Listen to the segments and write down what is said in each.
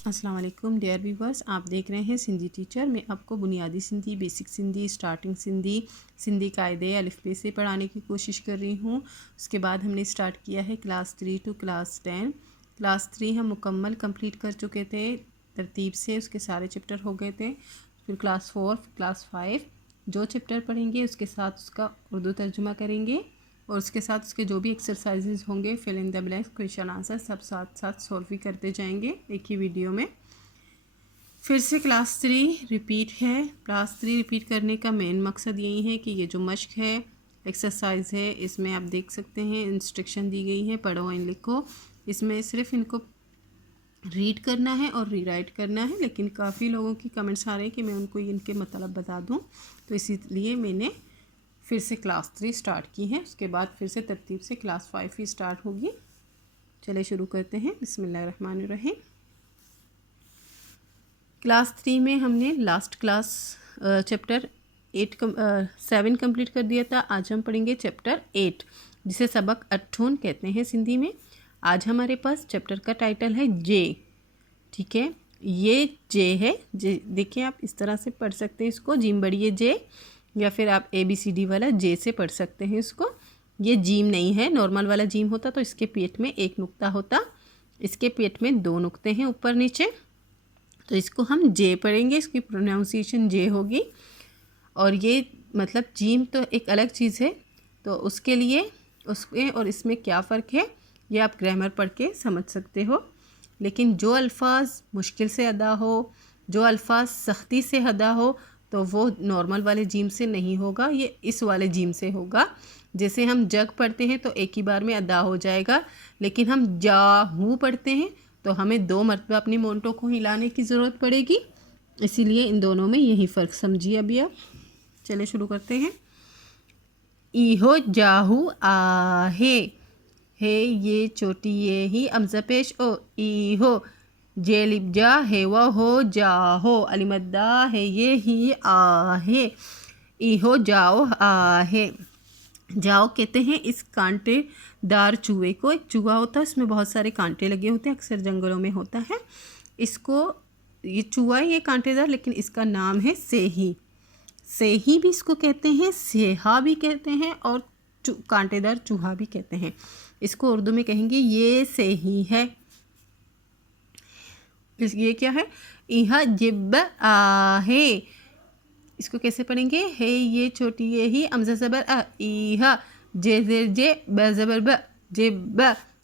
अस्सलाम वालेकुम dear viewers, आप देख रहे हैं सिंधी टीचर। मैं आपको बुनियादी सिंधी, बेसिक सिंधी, स्टार्टिंग सिंधी, सिंधी कायदे अलिफ़बे से पढ़ाने की कोशिश कर रही हूँ। उसके बाद हमने स्टार्ट किया है क्लास 3 टू क्लास 10। क्लास 3 हम मुकम्मल कंप्लीट कर चुके थे तरतीब से, उसके सारे चैप्टर हो गए थे। फिर क्लास 4, क्लास 5 जो चैप्टर पढ़ेंगे उसके साथ उसका उर्दू तर्जुमा करेंगे और उसके साथ उसके जो भी एक्सरसाइजेज होंगे, fill in the blanks, question answer सब साथ साथ सॉल्व भी करते जाएंगे एक ही वीडियो में। फिर से क्लास 3 रिपीट है। क्लास 3 रिपीट करने का मेन मकसद यही है कि ये जो मश्क है, एक्सरसाइज है, इसमें आप देख सकते हैं इंस्ट्रक्शन दी गई है, पढ़ो एंड लिखो। इसमें सिर्फ इनको रीड करना है और रीराइट करना है, लेकिन काफ़ी लोगों की कमेंट्स आ रहे हैं कि मैं उनको इनके मतलब बता दूं, तो इसीलिए मैंने फिर से क्लास 3 स्टार्ट की है। उसके बाद फिर से तरतीब से क्लास 5 ही स्टार्ट होगी। चले शुरू करते हैं। बिस्मिल्लाहिर्रहमानिर्रहीम। क्लास 3 में हमने लास्ट क्लास चैप्टर 7 कंप्लीट कर दिया था। आज हम पढ़ेंगे चैप्टर 8, जिसे सबक अट्ठून कहते हैं सिंधी में। आज हमारे पास चैप्टर का टाइटल है जे। ठीक है, ये जे है। जे देखिए, आप इस तरह से पढ़ सकते हैं इसको, जीम बड़ी है जे, या फिर आप ABCD वाला जे से पढ़ सकते हैं इसको। ये जीम नहीं है, नॉर्मल वाला जीम होता तो इसके पेट में एक नुक्ता होता, इसके पेट में 2 नुक्ते हैं ऊपर नीचे, तो इसको हम जे पढ़ेंगे, इसकी प्रोनाउंसिएशन जे होगी। और ये मतलब जीम तो एक अलग चीज़ है, तो उसके लिए उसमें और इसमें क्या फ़र्क है ये आप ग्रामर पढ़ के समझ सकते हो। लेकिन जो अल्फाज मुश्किल से अदा हो, जो अल्फाज सख्ती से अदा हो, तो वो नॉर्मल वाले जीम से नहीं होगा, ये इस वाले जीम से होगा। जैसे हम जग पढ़ते हैं तो एक ही बार में अदा हो जाएगा, लेकिन हम जाहू पढ़ते हैं तो हमें 2 मरतबा अपनी मोंटो को हिलाने की ज़रूरत पड़ेगी। इसीलिए इन दोनों में यही फ़र्क समझिए। अभी आप चले शुरू करते हैं। इहो जाहू आहे, हे ये चोटी ये ही अमज़ा पेश ओ, इहो जेलिबजा है वह हो जाहो, अलिमद्दा है ये ही आहे, इहो जाओ आहे। जाओ कहते हैं इस कांटेदार चूहे को। एक चूहा होता है, इसमें बहुत सारे कांटे लगे होते हैं, अक्सर जंगलों में होता है। इसको, ये चूहा है ये कांटेदार, लेकिन इसका नाम है सेही। सेही भी इसको कहते हैं, सेहा भी कहते हैं, और कांटेदार चूहा भी कहते हैं। इसको उर्दू में कहेंगे ये सेही है। ये क्या है? इहा जिब आहे। इसको कैसे पढ़ेंगे? हे ये छोटी ये ही अमज़ा ज़बर अ, इहा जे ज़ेर जे ब ज़बर ब, जिब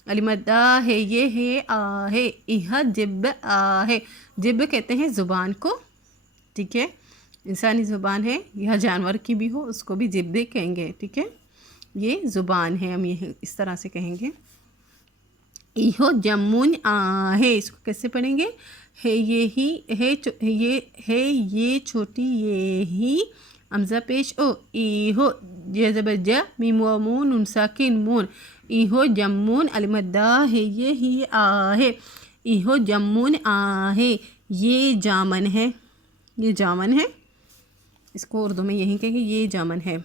अलिमद्दा है ये है आहे, इहा जिब आहे। जिब कहते हैं ज़ुबान को। ठीक है, इंसानी ज़ुबान है या जानवर की भी हो उसको भी जिब्बे कहेंगे। ठीक है, ये ज़ुबान है, हम ये इस तरह से कहेंगे। इहो जमुन आहे, इसको कैसे पढ़ेंगे? है ये ही है ये छोटी ये ही अमज़ा पेश ओ, इहो जे ज़बर ज मीम व मून नुन साकिन मून, इहो जमुन अलिमद्दा है ये ही आहे, इहो जमुन आहे, ये जामन है। ये जामन है, इसको उर्दू में यही कहेंगे, ये जामन है।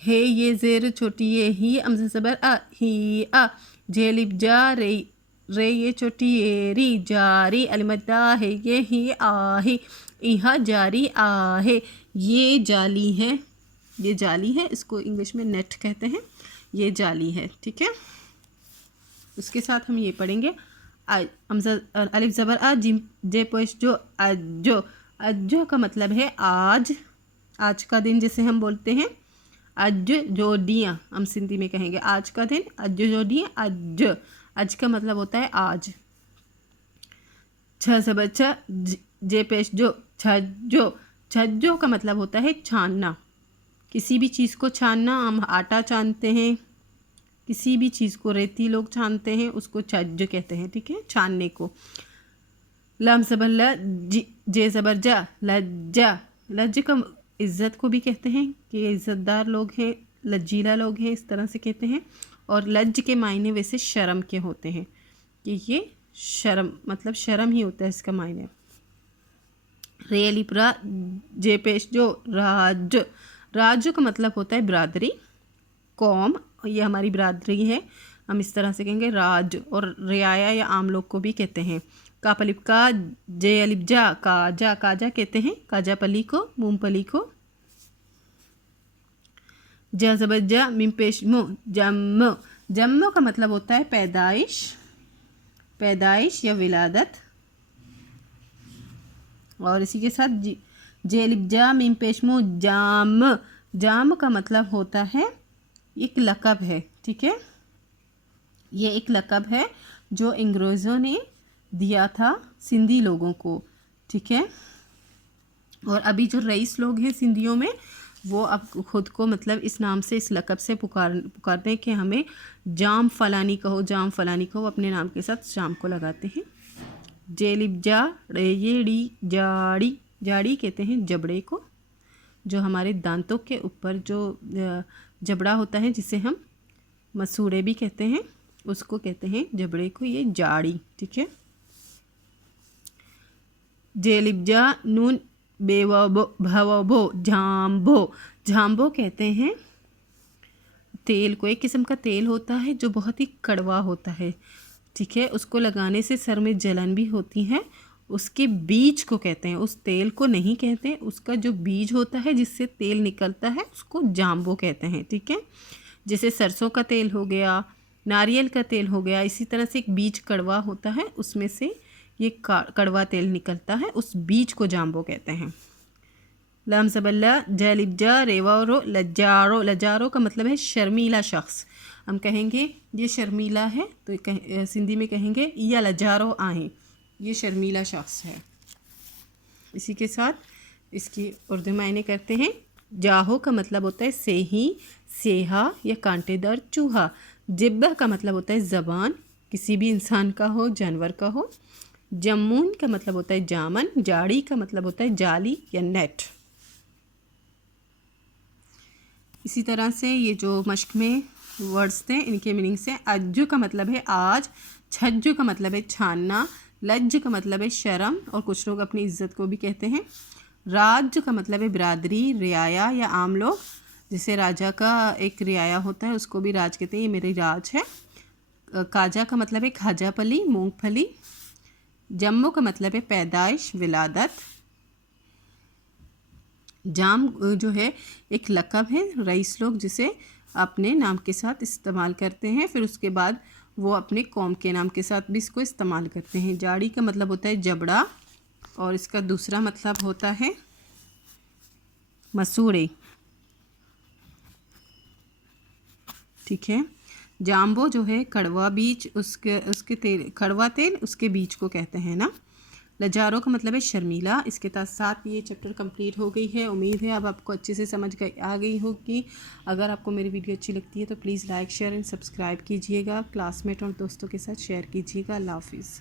हे ये ज़ेर छोटी ये ही अमज़ा ज़बर अ, ही अ जेलिब जा रे ये छोटी ये री, जारी अलिमद्दा है ये ही आहे, इहा जारी आहे, ये जाली है। ये जाली है, इसको इंग्लिश में नेट कहते हैं, ये जाली है। ठीक है, उसके साथ हम ये पढ़ेंगे अलिफ ज़बर आ जिम जे पेश जो, अज्जो। अज्जो का मतलब है आज, आज का दिन जैसे हम बोलते हैं अज जोडियाँ, हम सिंधी में कहेंगे आज का दिन, अज जोडियाँ, अज। अज का मतलब होता है आज। छ ज़बर छ जे पेश जो, छज्जो। छज्जो का मतलब होता है छानना, किसी भी चीज़ को छानना। हम आटा छानते हैं, किसी भी चीज़ को, रेती लोग छानते हैं, उसको छज्ज कहते हैं। ठीक है, छानने को। लम ज़बर ल जे ज़बर जा, लज्जा। लज्ज का इज़्ज़त को भी कहते हैं कि ये इज़्ज़तदार लोग हैं, लज्जीला लोग हैं, इस तरह से कहते हैं। और लज्ज के मायने वैसे शर्म के होते हैं, कि ये शर्म मतलब शर्म ही होता है इसका मायने। रे अलिप्रा जे पेश जो, राज। राज का मतलब होता है बिरादरी, कौम। ये हमारी बिरादरी है, हम इस तरह से कहेंगे राज। और रियाया या आम लोग को भी कहते हैं। काफ अलिफ का, जे अलिफ जा, काजा, काजा कहते हैं काजा पली को, मूंगफली को। ज ज़बर जा, मीम पेश मो, जम्मो। जम्मो का मतलब होता है पैदाइश, पैदाइश या विलादत। और इसी के साथ जे अलिफ जा, मीम पेश मो, जाम। जाम का मतलब होता है एक लक़ब है, ठीक है। ये एक लक़ब है जो अंग्रेज़ों ने दिया था सिंधी लोगों को, ठीक है। और अभी जो रईस लोग हैं सिंधियों में, वो अब खुद को मतलब इस नाम से, इस लक़ब से पुकारते हैं कि हमें जाम फ़लानी कहो, जाम फ़लानी कहो। अपने नाम के साथ जाम को लगाते हैं। जेलिब जा, रेड़ी, जाड़ी। जाड़ी कहते हैं जबड़े को, जो हमारे दांतों के ऊपर जो जबड़ा होता है, जिसे हम मसूड़े भी कहते हैं, उसको कहते हैं जबड़े को, ये जाड़ी, ठीक है। जेलिब जा, नून बेवबो, भवबो, झाम्बो। झाम्बो कहते हैं तेल को। एक किस्म का तेल होता है जो बहुत ही कड़वा होता है, ठीक है। उसको लगाने से सर में जलन भी होती है। उसके बीज को कहते हैं, उस तेल को नहीं कहते, उसका जो बीज होता है जिससे तेल निकलता है उसको जाम्बो कहते हैं, ठीक है। जैसे सरसों का तेल हो गया, नारियल का तेल हो गया, इसी तरह से एक बीज कड़वा होता है, उसमें से ये कड़वा तेल निकलता है, उस बीज को जाम्बो कहते हैं। लम सबल्ला, जलिब जा, रेवारो, लज्जारो। लज्जारो का मतलब है शर्मीला शख्स। हम कहेंगे ये शर्मीला है तो सिंधी में कहेंगे या लज्जारो आहे, ये शर्मीला शख्स है। इसी के साथ इसकी उर्दू मायने करते हैं। जाहो का मतलब होता है सेही, सेहा या कांटेदार चूहा। जिब्बा का मतलब होता है ज़बान, किसी भी इंसान का हो, जानवर का हो। जम्मून का मतलब होता है जामन। जाड़ी का मतलब होता है जाली या नेट। इसी तरह से ये जो मश्क में वर्ड्स थे, इनके मीनिंग से अज्जू का मतलब है आज, छज्जू का मतलब है छानना, लज्ज का मतलब है शर्म, और कुछ लोग अपनी इज्जत को भी कहते हैं। राज का मतलब है बिरादरी, रियाया या आम लोग। जैसे राजा का एक रियाया होता है, उसको भी राज कहते हैं, ये मेरी राज है। काजा का मतलब है खाजा पली, मूंगफली। जम्मो का मतलब है पैदाइश, विलादत। जाम जो है एक लक़ब है, रईस लोग जिसे अपने नाम के साथ इस्तेमाल करते हैं, फिर उसके बाद वो अपने कौम के नाम के साथ भी इसको इस्तेमाल करते हैं। जाड़ी का मतलब होता है जबड़ा, और इसका दूसरा मतलब होता है मसूड़े, ठीक है। जाम्बो जो है कड़वा बीज, उसके तेल, कड़वा तेल, उसके बीज को कहते हैं ना। लजारो का मतलब है शर्मीला। इसके साथ ये चैप्टर कंप्लीट हो गई है। उम्मीद है अब आपको अच्छे से समझ आ गई होगी। अगर आपको मेरी वीडियो अच्छी लगती है तो please like, share and subscribe कीजिएगा। क्लासमेट और दोस्तों के साथ शेयर कीजिएगा। अल्लाह हाफिज़।